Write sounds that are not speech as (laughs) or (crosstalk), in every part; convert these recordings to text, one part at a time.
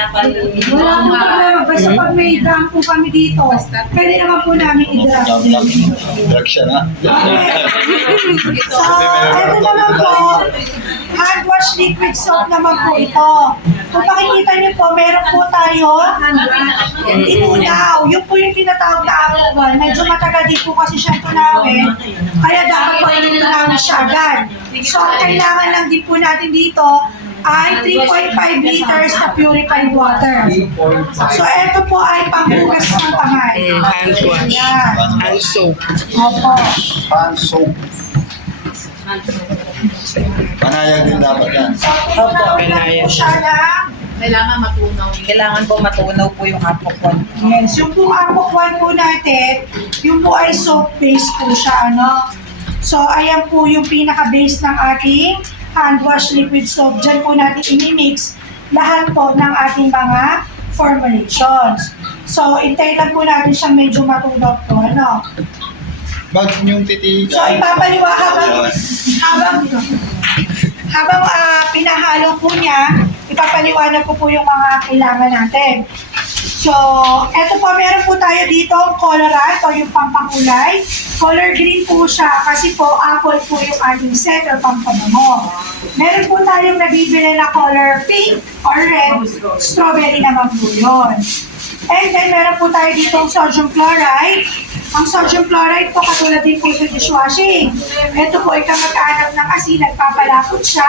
hirapan. Wala po problema. Basta pag may dam po kami dito, pwede naman po namin i-drop. Drug siya na. So, (laughs) ito naman po, hand wash liquid soap naman po ito. Kung makikita niyo po, meron po tayo inunaw. Yun po yung tinatawag na apple. Medyo matagal din po kasi siya tunawin. Kaya dapat po inunaw siya agad. So, ang kailangan lang din po natin dito ay 3.5 liters na purified water. So, ito po ay panghugas ng kamay. Mm, hand wash. Yan. Hand soap. Opo. Hand soap. Panayag din dapat yan. So, tinawag lang po siya na Kailangan matunaw. Kailangan po matunaw po yung apokon. Yes, yung pong Apok 1 po natin, yung po ay soap base po siya, ano. So, ayan po yung pinaka-base ng ating hand wash liquid soap. Diyan po natin imimix lahat po ng ating mga formulations. So, intay lang po natin siyang medyo matunaw po, ano. Bag yung titigan. So, ipapaliwa habang, habang, habang ah, pinahalo po niya, ipapaliwanag ko po yung mga kailangan natin. So, eto po, meron po tayo dito coloran o yung pampakulay. Color green po siya kasi po apple po yung ating set or pampabango. Meron po tayong nabibili na color pink or red. Strawberry naman po yun. And then, meron po tayo dito sodium chloride. Ang sodium chloride po katulad din po sa dishwashing. Ito po ay kamag-anak ng asin, nagpapalakot siya.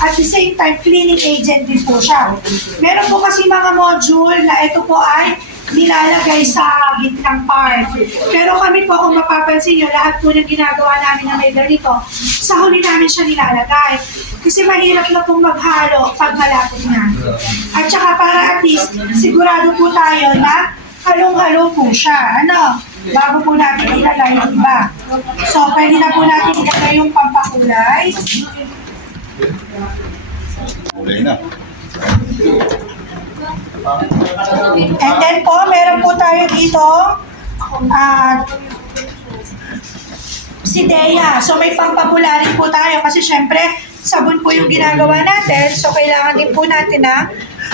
At the same time, cleaning agent din po siya. Meron po kasi mga module na ito po ay nilalagay sa gitnang part. Pero kami po, kung mapapansin nyo, lahat po ng ginagawa namin na may ganito, sa huli namin siya nilalagay. Kasi mahirap na pong maghalo pag malapit na. At saka para at least, sigurado po tayo na halong-halo po siya. Ano? Bago po natin ilagay yung iba. So, pwede na po natin ilagay yung pampakulay. Kulay na. And then po, meron po tayo dito, ah, si Dea. So may pampapula rin po tayo kasi syempre, sabon po yung ginagawa natin. So kailangan din po natin ng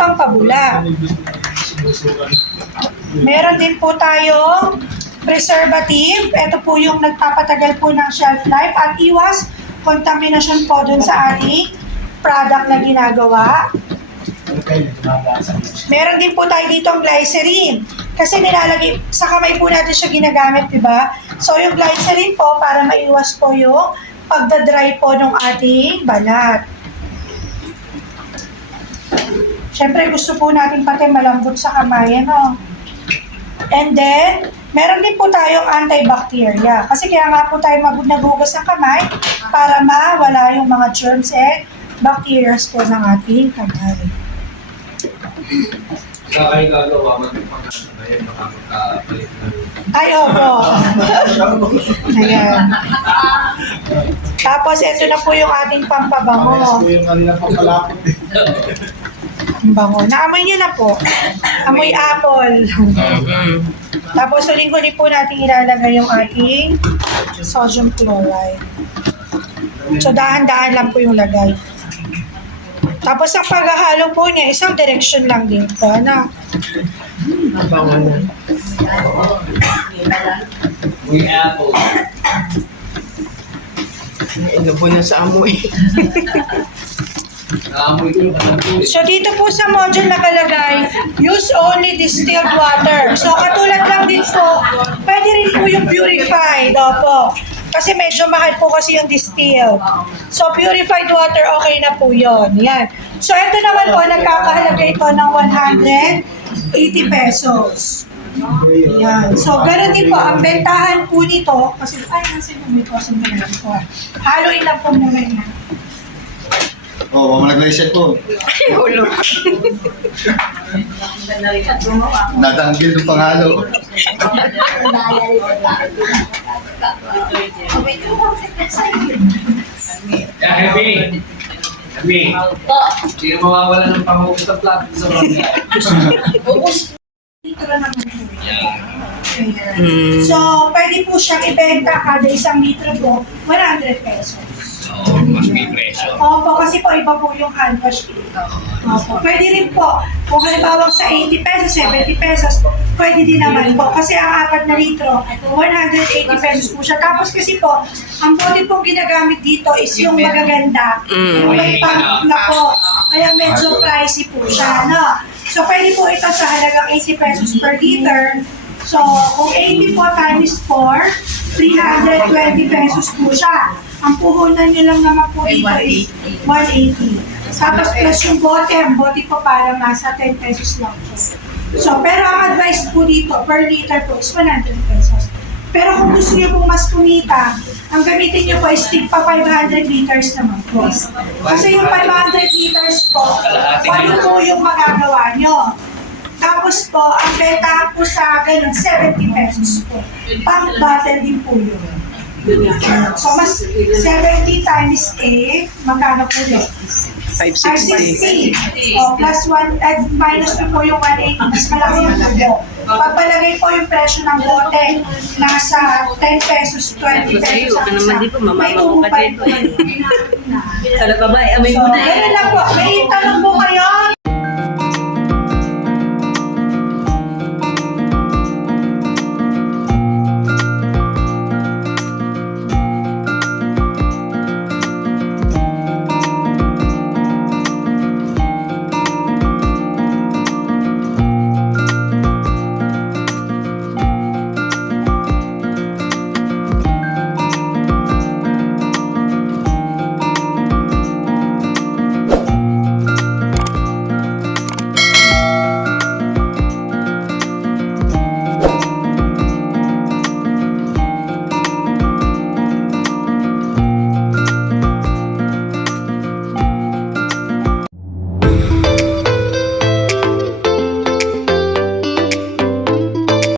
pampabula. Meron din po tayo preservative. Ito po yung nagpapatagal po ng shelf life at iwas contamination po dun sa ating product na ginagawa. Meron din po tayo dito ang glycerin. Kasi nilalagay, sa kamay po natin siya ginagamit, di ba? So yung glycerin po, para maiwas po yung pagdadry po ng ating balat. Siyempre, gusto po natin pati malambot sa kamay, ano? And then, meron din po tayong antibacteria. Kasi kaya nga po tayo naghugas ng kamay para mawala yung mga germs and bacteria po ng ating kamay. Saka kayo gagawa, magpapangano na yun, baka magkapalit na. Ay, opo. (laughs) Ayan. Tapos, ito na po yung ating pampabango. yung kanina papalapot eh. Ang bango. Naamoy niyo na po. Amoy apple. Tapos, uling-uli po natin ilalagay yung ating sodium chloride. So, dahan-dahan lang po yung lagay. Tapos, ang paghahalo po niya, isang direction lang din po. Ano? Abangan na. Uy, apple. Inabo na sa amoy. (laughs) So, dito po sa module nakalagay, use only distilled water. So, katulad lang din po, pwede rin po yung purified. Opo. Kasi medyo mahal po kasi yung distilled. So, purified water, okay na po yon Yan. So, ito naman po, nagkakahalaga ito ng 180 pesos. Yan. So, ganoon din po, ang bentahan po nito, kasi, ay, nasa yung may ah. Haluin lang po muna yan. Oo, oh, malagay siya ko. Ulo. Natanggil yung pangalo. Yeah, heavy. Heavy. Hindi na mawawala ng pangugas sa plat sa po. Ayan. Mm. So, pwede po siyang ibenta kada isang litro po, 100 pesos. Oo, mas may presyo. Opo, kasi po iba po yung hand wash dito. Opo. Pwede rin po, Kung halimbawa sa 80 pesos, 70 pesos, pwede din naman po. Kasi ang apat na litro, 180 pesos po siya. Tapos kasi po, ang bote pong ginagamit dito is yung magaganda. Mm. Yung may pump na po. Kaya medyo pricey po siya, no? So, pwede po ito sa halagang 80 pesos per liter. So, kung 80 po times 4, 320 pesos po siya. Ang puhunan nyo lang naman po dito is 180. Tapos plus yung bote, ang bote po parang nasa 10 pesos lang po. So, pero ang advice po dito, per liter po is 100 pesos. Pero kung gusto nyo pong mas kumita, ang gamitin nyo po is tig pa 500 liters naman po. Kasi yung 500 liters po, ano po yung magagawa nyo? Tapos po, ang benta po sa ganun, 70 pesos po. Pang bottle din po yun. So, mas 70 times 8, magkano po yun? 560. 560. O, plus 1, at minus na po yung 180, mas malaki yung tubo. Pagpalagay po yung presyo ng bote, nasa 10 pesos, 20 pesos ang isa. May tubo pa rin po yun. Amay So, mo na ganun lang po. Po